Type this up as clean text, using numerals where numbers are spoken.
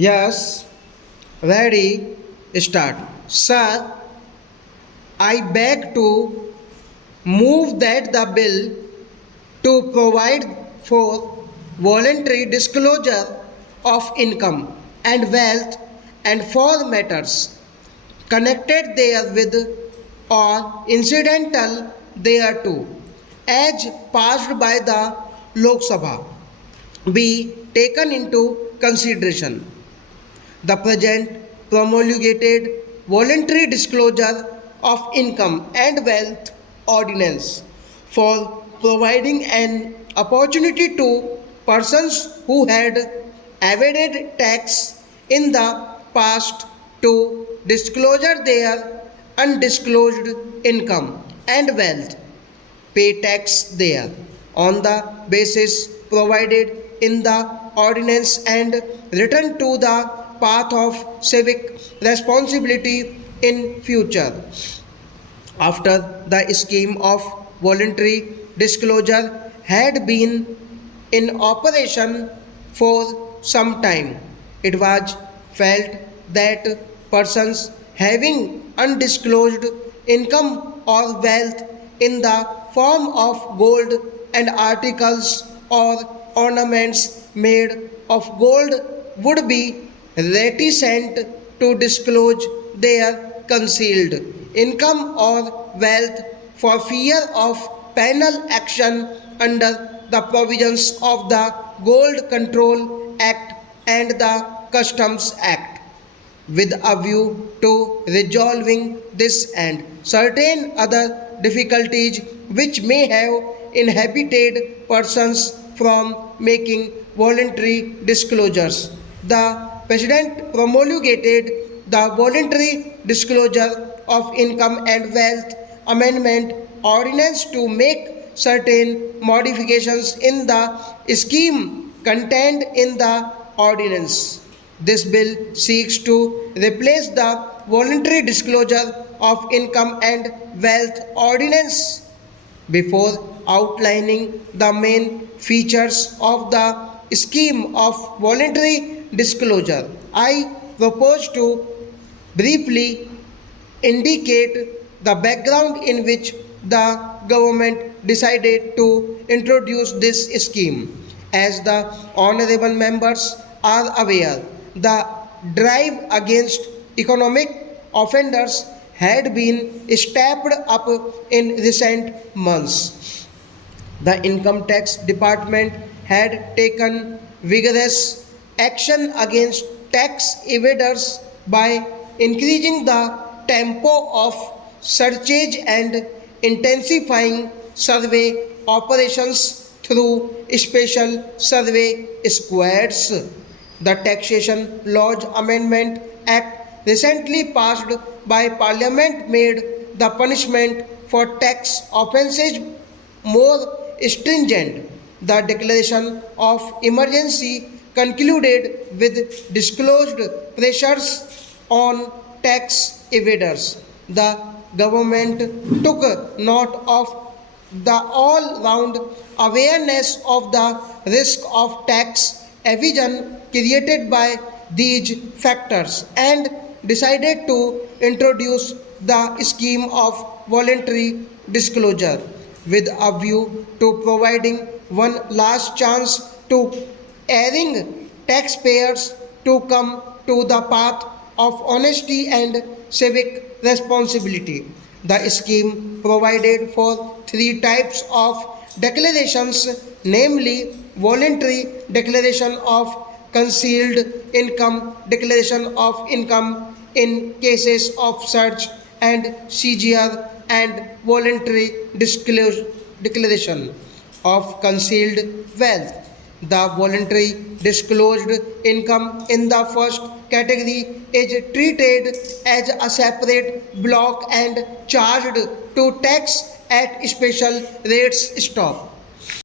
Yes, ready, start. Sir, I beg to move that the bill to provide for voluntary disclosure of income and wealth and for matters connected therewith or incidental thereto, as passed by the Lok Sabha, be taken into consideration. The present promulgated voluntary disclosure of income and wealth ordinance for providing an opportunity to persons who had evaded tax in the past to disclosure their undisclosed income and wealth, pay tax there on the basis provided in the ordinance and return to the path of civic responsibility in future. After the scheme of voluntary disclosure had been in operation for some time, it was felt that persons having undisclosed income or wealth in the form of gold and articles or ornaments made of gold would be reticent to disclose their concealed income or wealth for fear of penal action under the provisions of the Gold Control Act and the Customs Act, with a view to resolving this and certain other difficulties which may have inhibited persons from making voluntary disclosures. The President promulgated the Voluntary Disclosure of Income and Wealth Amendment Ordinance to make certain modifications in the scheme contained in the ordinance. This bill seeks to replace the voluntary disclosure of income and wealth ordinance. Before outlining the main features of the scheme of voluntary disclosure, I propose to briefly indicate the background in which the government decided to introduce this scheme. As the honorable members are aware, the drive against economic offenders had been stepped up in recent months. The income tax department had taken vigorous action against tax evaders by increasing the tempo of searches and intensifying survey operations through special survey squads. The Taxation Laws Amendment Act recently passed by Parliament made the punishment for tax offences more stringent. The declaration of emergency concluded with disclosed pressures on tax evaders. The government took note of the all round awareness of the risk of tax evasion created by these factors and decided to introduce the scheme of voluntary disclosure with a view to providing one last chance to erring taxpayers to come to the path of honesty and civic responsibility. The scheme provided for three types of declarations, namely voluntary declaration of concealed income, declaration of income in cases of search and seizure, and voluntary declaration of concealed wealth. The voluntary disclosed income in the first category is treated as a separate block and charged to tax at special rates stop.